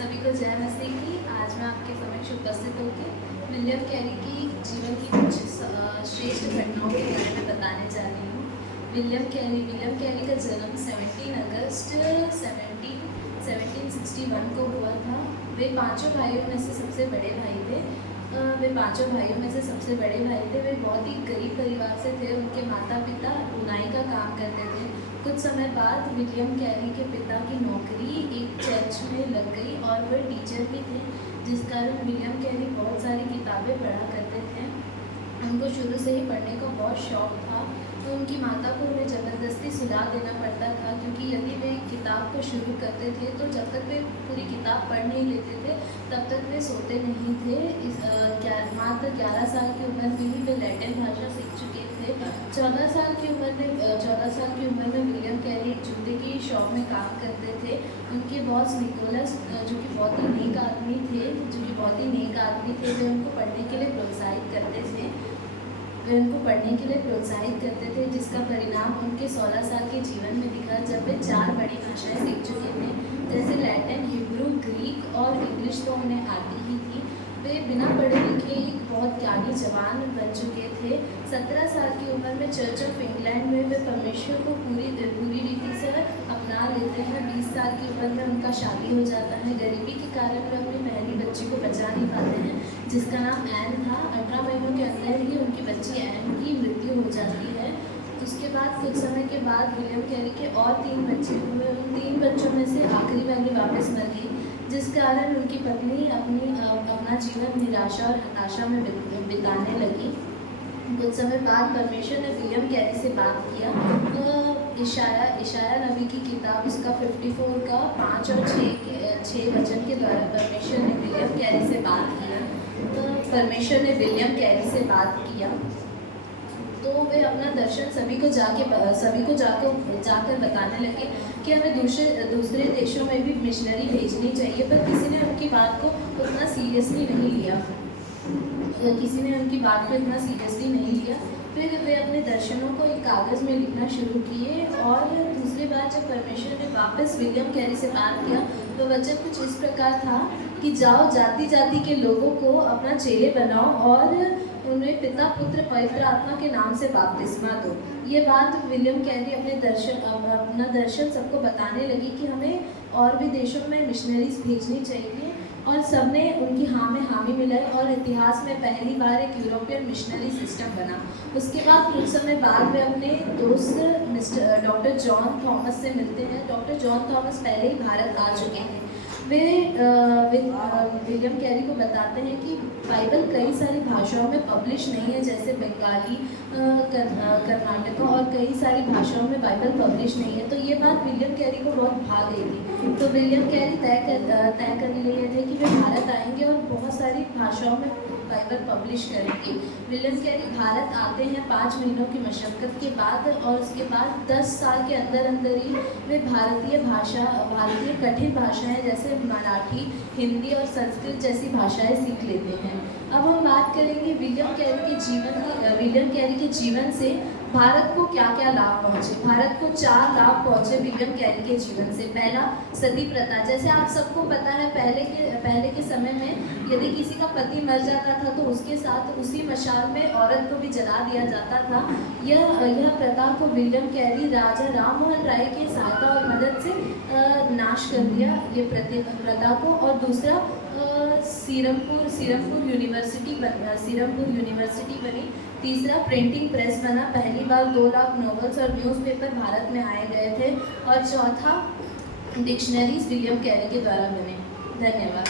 सभी को जय मसीह की। आज मैं आपके समक्ष उपस्थित होकर विलियम कैरी की जीवन की कुछ श्रेष्ठ घटनाओं के बारे में बताने जा रही हूँ। विलियम कैरी का जन्म 17 अगस्त 1761 को हुआ था। वे पांचों भाइयों में से सबसे बड़े भाई थे। वे बहुत ही गरीब परिवार से थे। उनके माता पिता बुनाई का काम करते थे। कुछ समय बाद विलियम कैरी के पिता की नौकरी एक चर्च में लग गई और वे टीचर भी थे, जिस कारण विलियम कैरी बहुत सारी किताबें पढ़ा करते थे। उनको शुरू से ही पढ़ने का बहुत शौक था, तो उनकी माता को उन्हें ज़बरदस्ती सुला देना पड़ता था, क्योंकि यदि वे किताब को शुरू करते थे तो जब तक वे पूरी किताब पढ़ नहीं लेते थे तब तक वे सोते नहीं थे। मात्र 11 साल की उम्र में ही वे लैटिन भाषा सीख चुके थे। 14 साल की उम्र में विलियम कैरी एक जूते की शॉप में काम करते थे। उनके बॉस निकोलस जो कि बहुत ही नेक आदमी थे, वे उनको पढ़ने के लिए प्रोत्साहित करते थे, जिसका परिणाम उनके 16 साल के जीवन में दिखा, जब वे 4 बड़ी भाषाएं सीख चुके थे, जैसे लैटिन, हिब्रू, ग्रीक और इंग्लिश तो उन्हें आती ही थी। वे बिना पढ़े लिखे एक बहुत ज्ञानी जवान बन चुके थे। 17 साल की उम्र में चर्च ऑफ इंग्लैंड में वे परमेश्वर को पूरी रीति से अपना लेते हैं। 20 साल की उम्र में उनका शादी हो जाता है। गरीबी के कारण वे अपनी पहली बच्ची को बचा नहीं पाते हैं, जिसका नाम एन था। 18 महीनों के अंदर ही उनकी बच्ची एन की मृत्यु हो जाती है। उसके बाद कुछ समय के बाद विलियम कैरी के और 3 बच्चे हुए। उन 3 बच्चों में से आखिरी वाली वापस मर गई, जिस कारण उनकी पत्नी अपना जीवन निराशा और हताशा में बिताने लगी। कुछ समय बाद परमेश्वर ने विलियम कैरी से बात किया। इशाया नबी की किताब उसका 54 का 5 और 6 वचन के द्वारा परमेश्वर ने विलियम कैरी से बात किया। तो वे अपना दर्शन सभी को जाकर बताने लगे कि हमें दूसरे देशों में भी मिशनरी भेजनी चाहिए, पर किसी ने उनकी बात को इतना सीरियसली नहीं लिया। फिर वे अपने दर्शनों को एक कागज़ में लिखना शुरू किए, और दूसरी बार जब परमेश्वर ने वापस विलियम कैरी से बात किया तो वचन कुछ इस प्रकार था कि जाओ, जाति जाति के लोगों को अपना चेले बनाओ और उन्हें पिता, पुत्र, पवित्र आत्मा के नाम से बपतिस्मा दो। ये बात विलियम कैरी अपना दर्शन सबको बताने लगी कि हमें और भी देशों में मिशनरीज भेजनी चाहिए, और सबने उनकी हाँ में हामी मिलाई, और इतिहास में पहली बार एक यूरोपियन मिशनरी सिस्टम बना। उसके बाद कुछ समय बाद वे अपने दोस्त डॉक्टर जॉन थॉमस से मिलते हैं। डॉक्टर जॉन थॉमस पहले ही भारत आ चुके हैं। वे विलियम कैरी को बताते हैं कि बाइबल कई सारी भाषाओं में पब्लिश नहीं है, जैसे बंगाली, कर्नाटका और कई सारी भाषाओं में बाइबल पब्लिश नहीं है। तो ये बात विलियम कैरी को बहुत भा गई थी। तो विलियम कैरी तय कर लिए थे कि वे भारत आएंगे और बहुत सारी भाषाओं में बाइबल पब्लिश करेंगे। विलियम कैरी भारत आते हैं 5 महीनों की मशक्क़त के बाद, और उसके बाद 10 साल के अंदर ही वे भारतीय कठिन भाषाएं जैसे मराठी, हिंदी और संस्कृत जैसी भाषाएं सीख लेते हैं। अब हम बात करेंगे विलियम कैरी के जीवन से भारत को क्या क्या लाभ पहुँचे। भारत को 4 लाभ पहुँचे विलियम कैरी के जीवन से। पहला, सती प्रथा। जैसे आप सबको पता है, पहले के समय में यदि किसी का पति मर जाता था तो उसके साथ उसी मशाल में औरत को भी जला दिया जाता था। यह प्रथा को विलियम कैरी राजा राम मोहन राय की सहायता और मदद से नाश कर दिया, ये प्रथा को। और दूसरा, सीरमपुर यूनिवर्सिटी बनी। तीसरा, प्रिंटिंग प्रेस बना। पहली बार 2 लाख नॉवेल्स और न्यूज़पेपर भारत में आए गए थे। और चौथा, डिक्शनरीज विलियम कैरी के द्वारा बने। धन्यवाद।